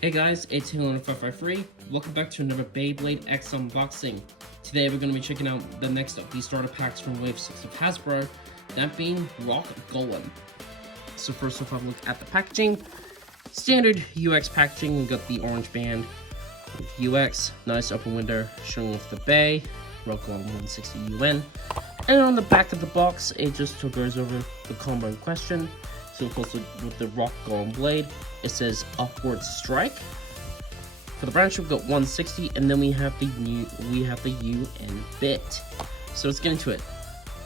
Hey guys, it's Halo553. Welcome back to another Beyblade X unboxing. Today we're going to be checking out the next of these starter packs from Wave 6 of Hasbro, that being Rock Golem. So first off, have a look at the packaging. Standard UX packaging, we got the orange band with UX, nice open window showing off the bay, Rock Golem 160 UN. And on the back of the box, it just goes over the combo in question. So of course with the Rock Golem blade, it says Upward Strike. For the branch, we've got 160, and then we have the UN bit. So let's get into it.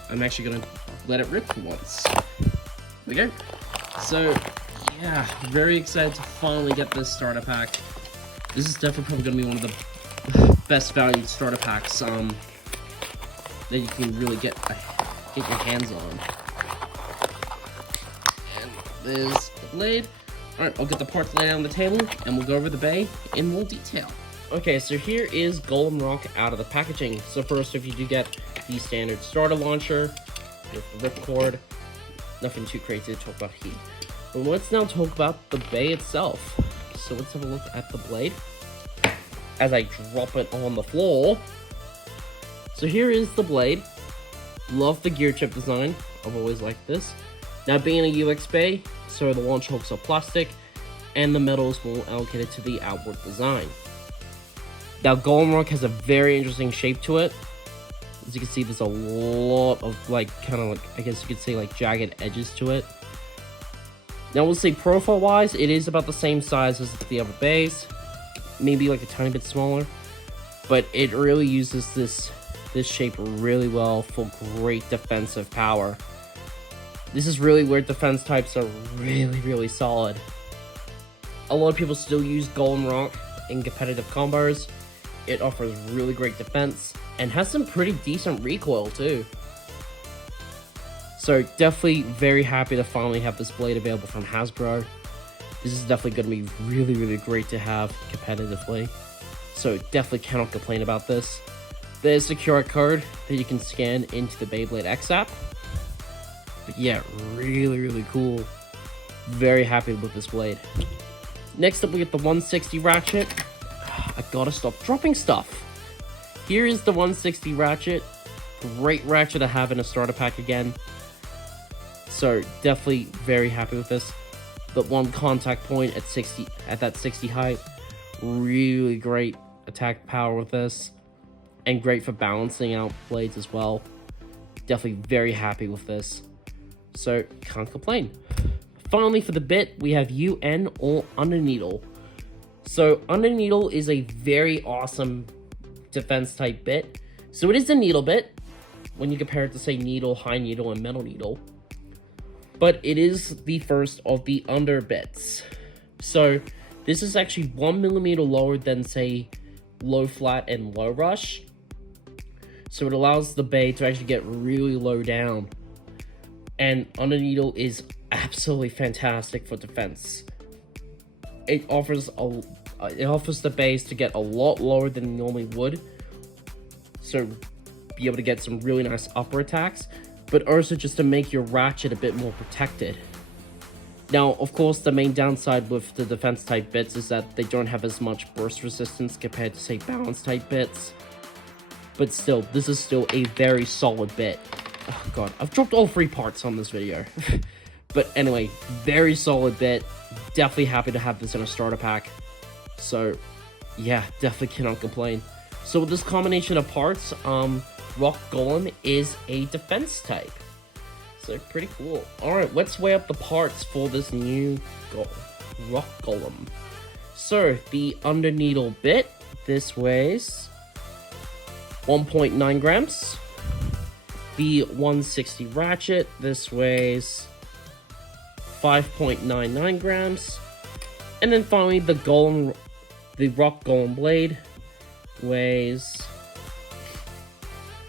I'm actually gonna let it rip for once. Here we go. So yeah, very excited to finally get this starter pack. This is definitely probably gonna be one of the best valued starter packs that you can really get your hands on. And there's the blade. Alright, I'll get the parts laid out on the table, and we'll go over the bay in more detail. Okay, so here is Golem Rock out of the packaging. So first, if you do get the standard starter launcher, with the ripcord, nothing too crazy to talk about here. But let's now talk about the bay itself. So let's have a look at the blade as I drop it on the floor. So here is the blade. Love the gear chip design. I've always liked this. Now being a UX bay, so the launch hooks are plastic, and the metals will allocated to the outward design. Now Golem Rock has a very interesting shape to it. As you can see, there's a lot of I guess you could say jagged edges to it. Now we'll say profile wise, it is about the same size as the other bays, maybe a tiny bit smaller, but it really uses this shape really well for great defensive power. This is really where defense types are really solid. A lot of people still use Golem Rock in competitive combos. It offers really great defense and has some pretty decent recoil too. So definitely very happy to finally have this blade available from Hasbro. This is definitely going to be really great to have competitively. So definitely cannot complain about this. There's a QR code that you can scan into the Beyblade X app. But yeah, really cool. Very happy with this blade. Next up, we get the 160 ratchet. I gotta stop dropping stuff. Here is the 160 ratchet. Great ratchet to have in a starter pack again. So definitely very happy with this. The one contact point at that 60 height. Really great attack power with this. And great for balancing out blades as well. Definitely very happy with this. So can't complain. Finally, for the bit, we have UN or Underneedle. So Underneedle is a very awesome defense type bit. So it is a needle bit when you compare it to say needle, high needle, and metal needle. But it is the first of the under bits. So this is actually 1mm lower than say low flat and low rush. So it allows the bay to actually get really low down. And Underneedle is absolutely fantastic for defense. It offers the base to get a lot lower than it normally would, so be able to get some really nice upper attacks, but also just to make your ratchet a bit more protected. Now, of course, the main downside with the defense type bits is that they don't have as much burst resistance compared to say balance type bits, but still, this is still a very solid bit. Oh god, I've dropped all 3 parts on this video. But anyway, very solid bit. Definitely happy to have this in a starter pack. So yeah, definitely cannot complain. So with this combination of parts, Rock Golem is a defense type. So pretty cool. Alright, let's weigh up the parts for this new Rock Golem. So the Underneedle bit, this weighs 1.9 grams. The 160 ratchet, this weighs 5.99 grams. And then finally the Rock Golem blade weighs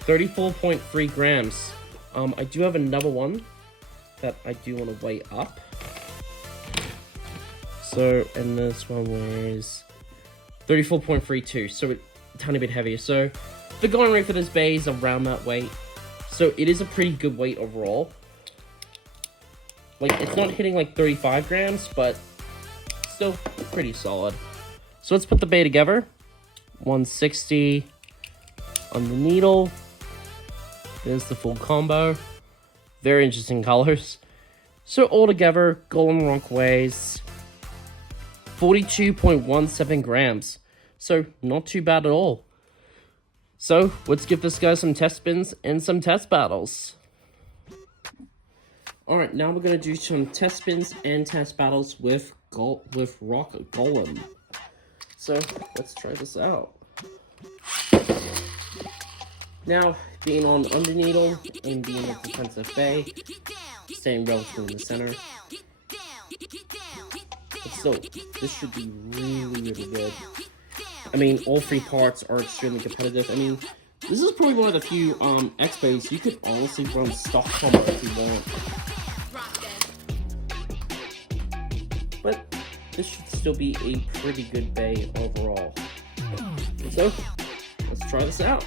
34.3 grams. I do have another one that I do want to weigh up. So, and this one weighs 34.32, so a tiny bit heavier. So the going rate for this bay is around that weight. So it is a pretty good weight overall. It's not hitting 35 grams, but still pretty solid. So let's put the bay together. 160 on the needle. There's the full combo. Very interesting colors. So altogether, Golem Rock weighs 42.17 grams. So not too bad at all. So let's give this guy some test spins and some test battles. Alright, now we're going to do some test spins and test battles with Rock Golem. So let's try this out. Now, being on Underneedle and being a defensive bay, staying relatively in the center. But still, this should be really good. I mean, all three parts are extremely competitive. I mean, this is probably one of the few X-Bays you could honestly run stock combo if you want. But this should still be a pretty good bay overall. So, let's try this out.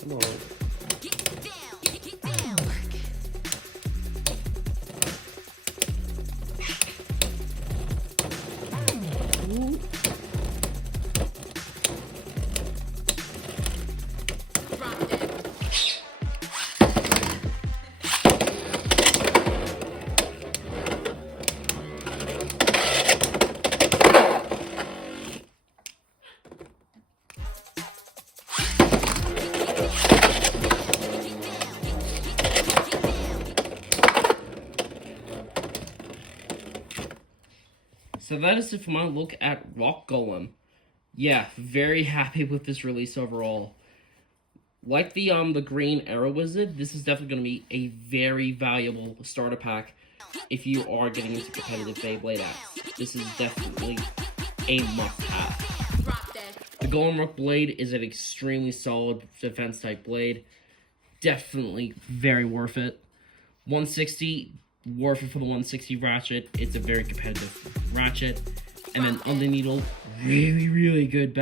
Come on. So that is it for my look at Rock Golem. Yeah, very happy with this release overall. Like the green Arrow Wizard, this is definitely going to be a very valuable starter pack if you are getting into competitive Beyblade X. This is definitely a must-have. The Golem Rock Blade is an extremely solid defense-type blade. Definitely very worth it. 160, worth it for the 160 ratchet. It's a very competitive ratchet. And then Underneedle, really good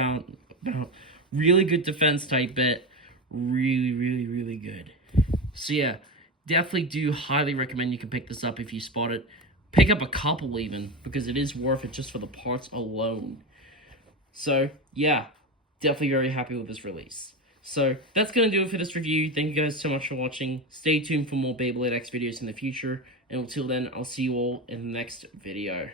really good defense-type bit. Really good. So yeah, definitely do highly recommend you can pick this up if you spot it. Pick up a couple even, because it is worth it just for the parts alone. So yeah, definitely very happy with this release. So that's going to do it for this review. Thank you guys so much for watching. Stay tuned for more Beyblade X videos in the future. And until then, I'll see you all in the next video.